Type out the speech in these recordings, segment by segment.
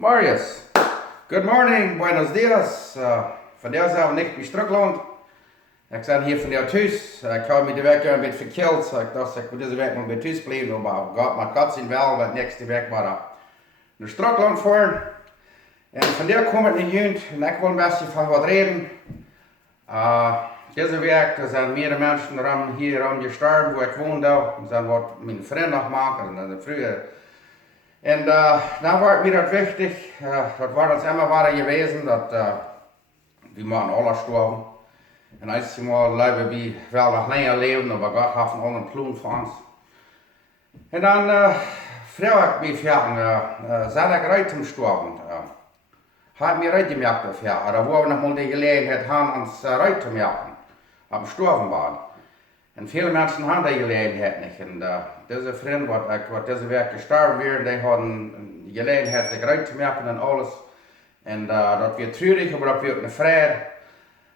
Marius, good morning, buenos dias. Vandaag zijn we niet bij Strukland. Ik ben hier van jou thuis. Ik had me de week een beetje verkeld, so ik dacht ik moet deze week nog bij thuis blijven. Maar mijn kat zien wel, want nächste week maar naar Strukland voor. En vandaag kom ik in Junt en ik wil een beetje van wat reden. Deze week er zijn meerdere mensen hier gestorven waar ik woonde. Er zijn wat mijn vrienden nog maken en vroeger. En dan wordt mir dat wichtig, dat war uns immer weiter gewesen, dat wir machen alle sterben. En als sie mal leben, wir wel noch länger leben, aber Gott hat einen anderen Plan für uns. Und dann frage ich mich, sind ich recht zum Sterben? Hat mir recht gemerkt dafür, oder wo wir noch mal die Gelegenheit haben, uns recht zu merken, am Sterben waren. En viele Menschen haben die Gelegenheit nicht. Und diese Freunde, die diese Week gestorben werden, die haben die Gelegenheit, sich recht zu merken und alles. Und das wird traurig, aber das wird eine Freude,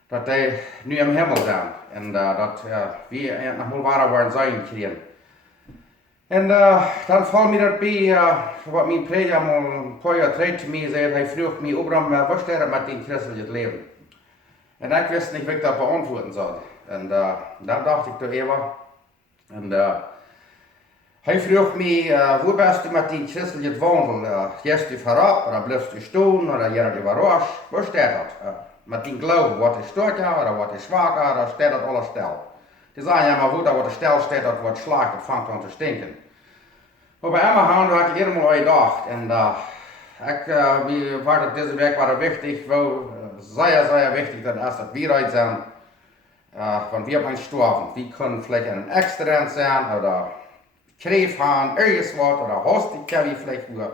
dass die nu im Himmel sind. Und dass wir noch mal wahrer worden sein kriegen. Und dann fällt mir das bei, was mein Prediger mal ein paar Jahre zurück zu mir sagt, er fragt mich, Abraham, was steht da mit dem christlichen Leben? Und ich wusste nicht, wie ich das beantworten soll. En dan dacht ik toch even. En hij vroeg mij, hoe best du met die christelijke wandel? Gehst du voorop, oder blijft du staan, oder gehst du überrasch? Waar staat dat? Met die geloof, wat is sterker, oder wat is zwakker, oder staat dat alles stil? Die zeggen, ja maar goed, dat wat stil staat, dat wordt slaag, dat vangt aan te stinken. Maar bij Emma had ik helemaal gedacht. En war dat deze week war wichtig, zeer wichtig, dat wir uit zijn. Wenn wir mal sterben, wir können vielleicht ein Accident sein oder Krieg haben, irgendwas oder Hostig kann wir vielleicht nur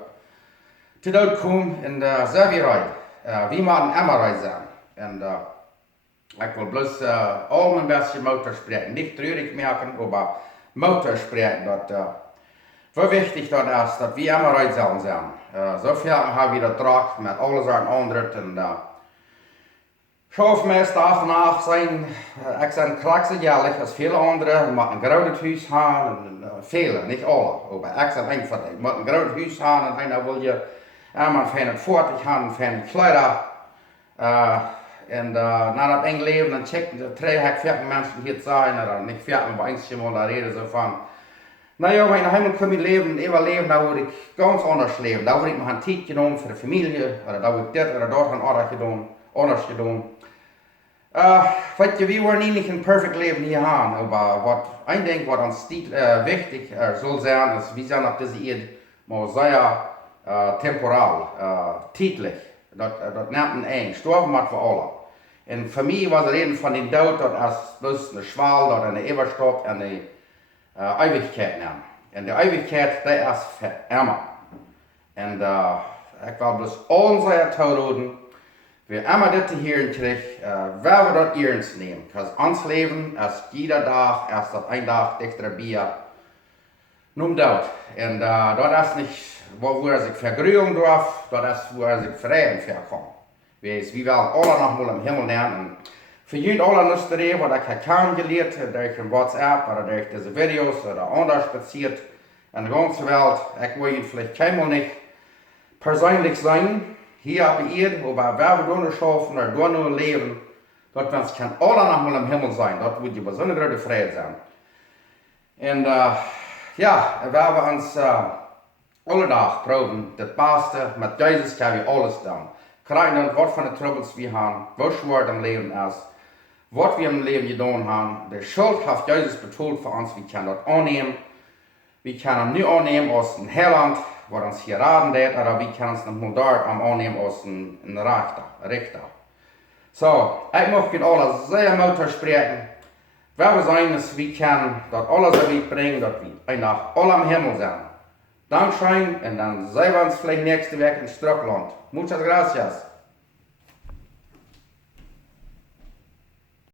zu dort kommen in der Servierei. Wir machen immer sein. Und ich will bloß all ein bisschen Motor sprechen, nicht traurig merken, aber Motor sprechen, wie wichtig das ist, dass wir immer sein. So viel haben wir das drauf mit alles anderen und Schoofmeester achternacht zijn, ik ben kraksejährlich als viele andere, met een groot huis hebben, vele, niet alle, maar ik ben een van die, met een groot huis hebben en dan wil je iemand van het 40 hebben van Kleider. En na dat eng leven, dan checken de 40 mensen hier zijn, oder niet 40, maar eentje mal da reden zo van. Nou ja, mijn heimel kom ik leven, even leven, dan word ik ganz anders leven. Dan word ik nog een tijd genomen voor de familie, oder dan word ik dit, oder dat anders gedaan. Weet je, we worden niet een perfect leven hier aan, maar wat ik denk wat ons wichtig zal zijn, is we zijn op deze eerd maar zeer temporaal, tijdelijk. Dat neemt een eind, sterven moet voor alle. En voor mij was het een van die dood, dat is bloß een schwaal, dat een eeuwigheid en de eeuwigheid neemt. En de eeuwigheid, dat is voor immer. En ik wil bloß onze toeroden, wir immer das hier kriegen, wer wir das ernst nehmen. Because ons Leben ist jeder Tag, erst das ein Tag extra Bier. Nun dort. Und das ist nicht, wo sich vergrühen darf, das ist, wo sich Frieden verkommt. Wir werden alle noch mal im Himmel lernen. Für jeden alle Nusterie, was ich kennengelernt habe, durch WhatsApp oder durch diese Videos oder anders passiert in der ganzen Welt, ich will Ihnen vielleicht keinmal nicht persönlich sein, hier auf der Erde, aber wer wir nur schaffen oder nur leben, dort wir kann alle noch mal im Himmel sein, dort wird die besondere Freude sein. Und wir werden uns alle Tag proben, das Beste, mit Jesus können wir alles tun. Kriegen was von den Troubles wir haben, was schwer im Leben ist, was wir im Leben getan haben. Die Schuld hat Jesus betont für uns, wir können das annehmen. Wir können ihn nicht annehmen aus dem Heiland, was uns hier raten wird, oder wir können uns noch mal dort annehmen aus dem Richter. So, ich möchte mit alle sehr mutig sprechen. Wer wir sein, dass wir können das alles bringen, dass wir einfach alle am Himmel sind. Dankeschön, und dann sehen wir uns vielleicht nächste Woche in Strukland. Muchas gracias.